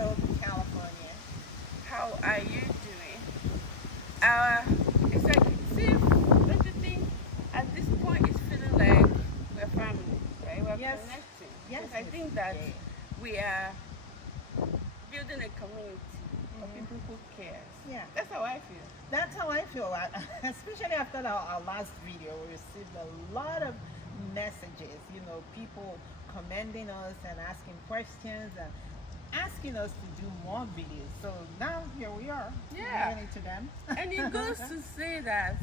Bakersfield, California. How are you doing? Uh, it's like, see, don't you think at this point it's feeling like we're family, right? We're Yes, connecting. yes, Because I Miss think that J. we are building a community of Mhm. people who cares. Yeah. That's how I feel. That's how I feel, especially after our last video. We received a lot of messages, people commending us and asking questions and asking us to do more videos. So now here we are, Yeah. giving it to them. And it goes to say that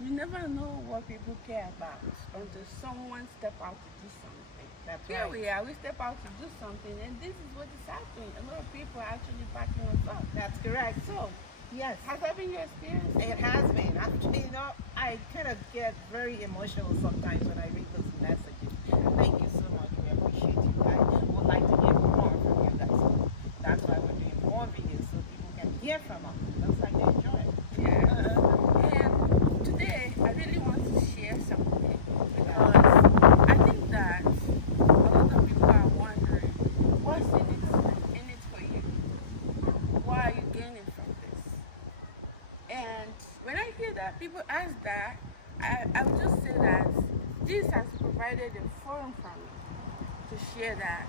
you never know what people care about until someone step out to do something. That's Here right. we are, we step out to do something, and this is what is happening. A lot of people are actually backing us up. That's correct. So, Yes, has that been your experience? it has been. Actually, I kind of get very emotional sometimes when I read those messages. Thank you so much. We appreciate you guys. Would like to hear more from you guys. That's why we're doing more videos so people can hear from us. Looks like they enjoy it. Yeah. And today, I really want to share something because I think that a lot of people are wondering what's in it for you? What are you gaining from this? And when I hear that, people ask that, I would just say that this has provided a forum for me to share that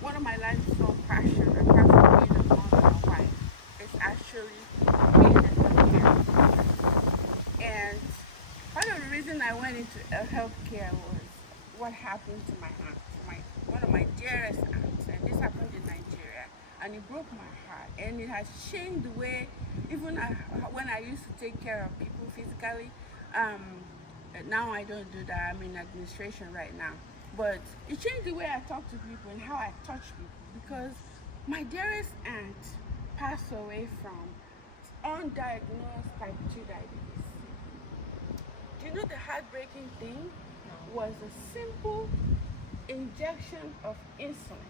one of my lifelong passions, apart from being a mother and wife, is actually being a healthcare professional. And part of the reason I went into healthcare was what happened to my aunt, one of my dearest aunts, and this happened in Nigeria, and it broke my heart, and it has changed the way, even when I used to take care of people physically. Now I don't do that. I'm in administration right now. But it changed the way I talk to people and how I touch people, because my dearest aunt passed away from undiagnosed type 2 diabetes. Do you know the heartbreaking thing was a simple injection of insulin?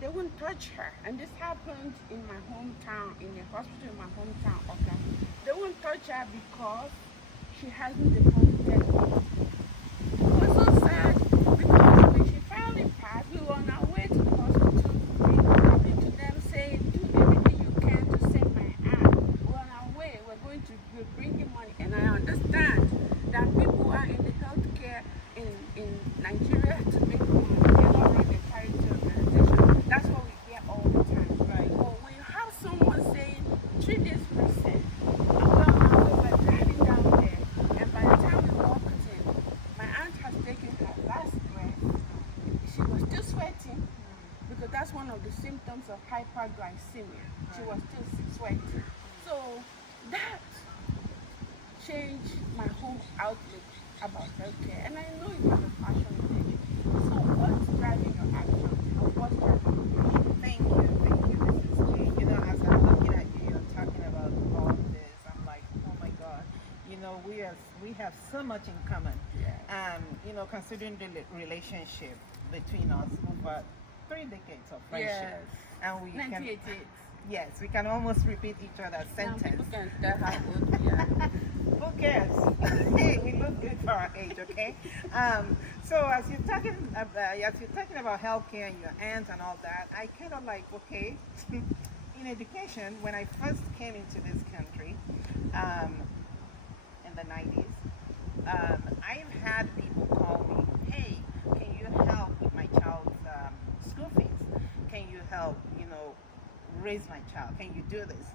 They wouldn't touch her, and this happened in my hometown, in the hospital in my hometown, okay? They wouldn't touch her because she hasn't deposited. It was so sad because when she finally passed, we were on our way to the hospital, talking to them, saying, do everything you can to save my aunt. We're on our way, we're bringing money. And I understand that people are in the healthcare in Nigeria to make money. They're not running a charity organization. That's what we hear all the time. Right. But when you have someone saying, treat this person, and we're on our way, we're driving down there, and by the time we walked in, my aunt has taken her last breath. She was still sweating because that's one of the symptoms of hyperglycemia. She was still sweating. So that changed my whole outlook about healthcare. And I know you have a passion in education. So what's driving your action? Or what's driving your passion? Thank you, Mrs. J. As I'm looking at you, you're talking about all this. I'm like, oh my God. We have so much in common. Yeah. Considering the relationship between us over 3 decades of friendship. Yes. And we can, 1988. yes, we can almost repeat each other's Now sentence. people can tell how old we are. Who cares? Hey, we look good for our age, okay? So as you're talking about healthcare and your aunt and all that, I kind of like, okay, in education, when I first came into this country in the 90s, I've had people call me, hey, can you help with my child's school fees? Can you help, raise my child? Can you do this?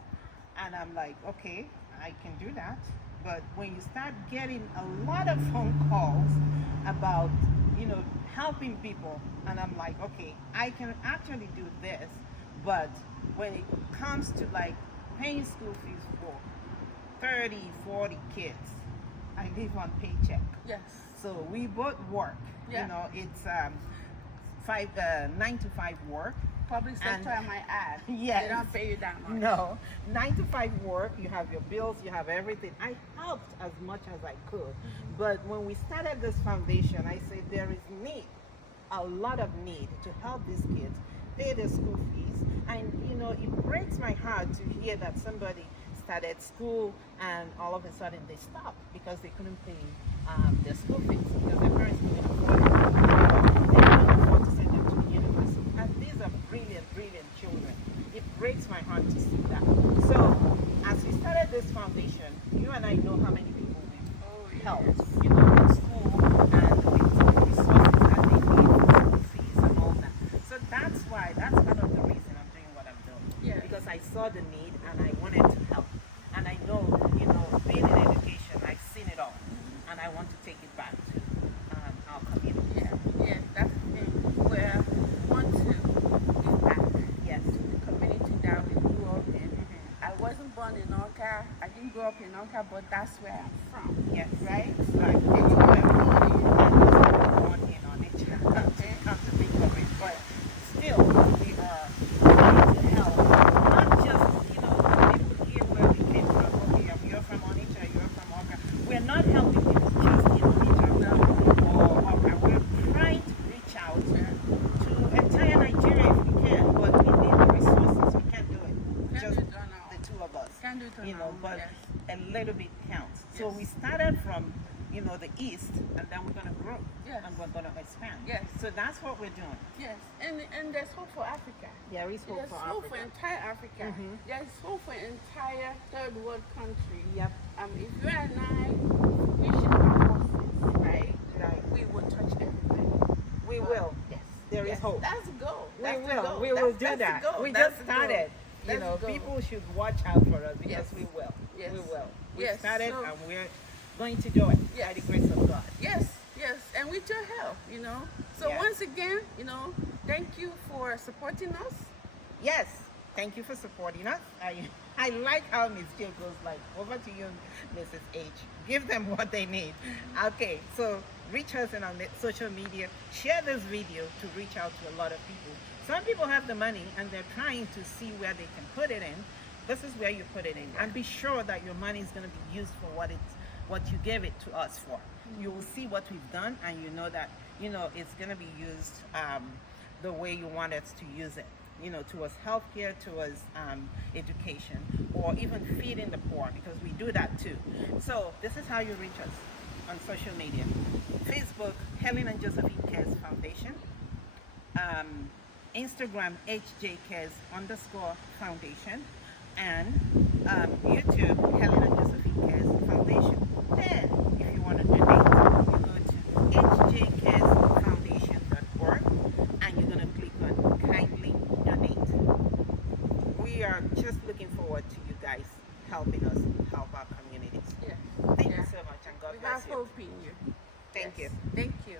And I'm like, okay, I can do that. But when you start getting a lot of phone calls about, helping people, and I'm like, okay, I can actually do this, but when it comes to like paying school fees for 30, 40 kids, I live on paycheck. Yes. So we both work. Yeah. It's 9 to 5 work. Public sector, I might add. Yes. They don't pay you that much. No, 9 to 5 work, you have your bills, you have everything. I helped as much as I could. But when we started this foundation, I said there is a lot of need to help these kids pay their school fees. And it breaks my heart to hear that somebody started school and all of a sudden they stopped because they couldn't pay their school fees because their parents couldn't afford it. They couldn't afford to send them to the university. saw the need and I wanted to help. And I know, you know, being in education, I've seen it all, and I want to take it back to our community. Yeah, that's the thing. Where we want to give back Yes. to the community that we grew up in. I wasn't born in Oka. I didn't grow up in Oka, but that's where I'm from. Yes. Right? Right. And you were born in I was born in Onitsha, come to think of it, but still, we are trying to help. Not just, you know, people here where we came from. Okay, you're from Onitsha, you're from Oka. We're not helping people just in Onitsha or Oka. We're trying to reach out to entire Nigeria if we can, but we need the resources. We can't do it. Can't Just do it on our the own. two of us. Can't do it on You our know, own, but yes. a little bit counts. So Yes. we started from, you know, the east, and then we're gonna grow, Yes. and we're gonna expand. Yes. So that's what we're doing. Yes, and there's hope for Africa. There is There's hope for entire Africa. Mhm. There's hope for entire third world country. Yep. If you and I reaching our horses, right? Right. We will touch everybody. We But will. Yes. There is yes, hope. That's the goal. We That's the will. goal. We That's- will do that's the that. goal. We That's just the goal. started. You That's know, the goal. people should watch out for us because Yes. we will. Yes. We will. We Yes, started, so- and we're going to do it by Yes. the grace of God. Yes, yes, and with your help, you know. So Yes. once again, you know, thank you for supporting us. Yes. Thank you for supporting us. I like how Miss J goes like, over to you, Mrs. H. Give them what they need. Okay, so reach us in our social media. Share this video to reach out to a lot of people. Some people have the money and they're trying to see where they can put it in. This is where you put it in. And be sure that your money is going to be used for what you gave it to us for. You will see what we've done and you know that, you know, it's going to be used the way you want us to use it. You know, towards healthcare, towards education, or even feeding the poor, because we do that too. So this is how you reach us on social media. Facebook, Helen and Josephine Cares Foundation. Instagram, HJCares_Foundation. And YouTube, Helen and Josephine Cares Foundation. Then, if you want to donate, you go to hjcaresfoundation.org and you're going to click on Kindly Donate. We are just looking forward to you guys helping us help our communities. Yeah. Thank Yeah. you so much, and God We bless have you. hope in you. Thank Yes. you. Thank you.